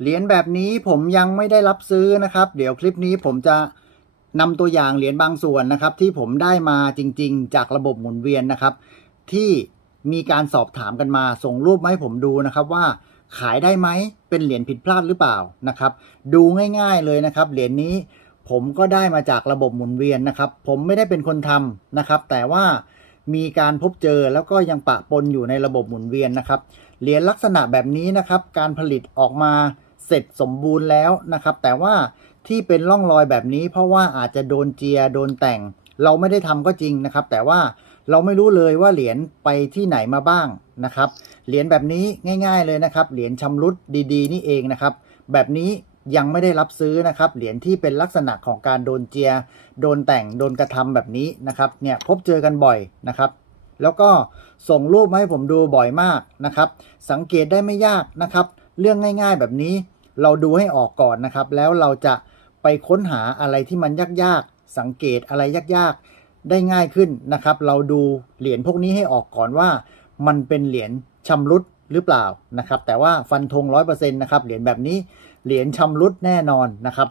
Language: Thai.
เหรียญแบบนี้ผมยังไม่ได้รับซื้อนะครับ เดี๋ยวคลิปนี้ผมจะนำตัวอย่างเหรียญบางส่วนนะครับ ที่ผมได้มาจริง ๆ จากระบบหมุนเวียนนะครับ ที่มีการสอบถามกันมาส่งรูปมาให้ผมดูนะครับว่าขายได้ไหมเป็นเหรียญผิดพลาดหรือเปล่านะครับ ดูง่ายๆเลยนะครับ เหรียญนี้ผมก็ได้มาจากระบบหมุนเวียนนะครับ ผมไม่ได้เป็นคนทำนะครับ แต่ว่ามีการพบเจอแล้วก็ยังปะปนอยู่ในระบบหมุนเวียนนะครับเหรียญลักษณะแบบนี้นะครับ การผลิตออกมา เสร็จสมบูรณ์แล้วนะครับ แต่ว่าที่เป็นร่องรอยแบบนี้ เพราะว่าอาจจะโดนเจียโดนแต่ง เราไม่ได้ทำก็จริงนะครับ แต่ว่าเราไม่รู้เลยว่าเหรียญไปที่ไหนมาบ้างนะครับ เหรียญแบบนี้ง่าย ๆเลยนะครับ เหรียญชำรุดดี ๆ นี่เองนะครับ แบบนี้ยังไม่ได้รับซื้อนะครับ เหรียญที่เป็นลักษณะของการโดนเจีย โดนแต่ง โดนกระทำแบบนี้นะครับ เนี่ยพบเจอกันบ่อยนะครับ แล้วก็ส่งรูปมาให้ผมดูบ่อยมากนะครับ สังเกตได้ไม่ยากนะครับ เรื่องง่ายๆแบบนี้ เราดูให้ออกก่อนนะครับ แล้วเราจะไปค้นหาอะไรที่มันยากๆ สังเกตอะไรยากๆ ได้ง่ายขึ้นนะครับ เราดูเหรียญพวกนี้ให้ออกก่อนว่า มันเป็นเหรียญชำรุดหรือเปล่านะครับ แต่ว่าฟันธงร้อยเปอร์เซ็นต์นะครับเหรียญแบบนี้เหรียญชำรุดแน่นอนนะครับ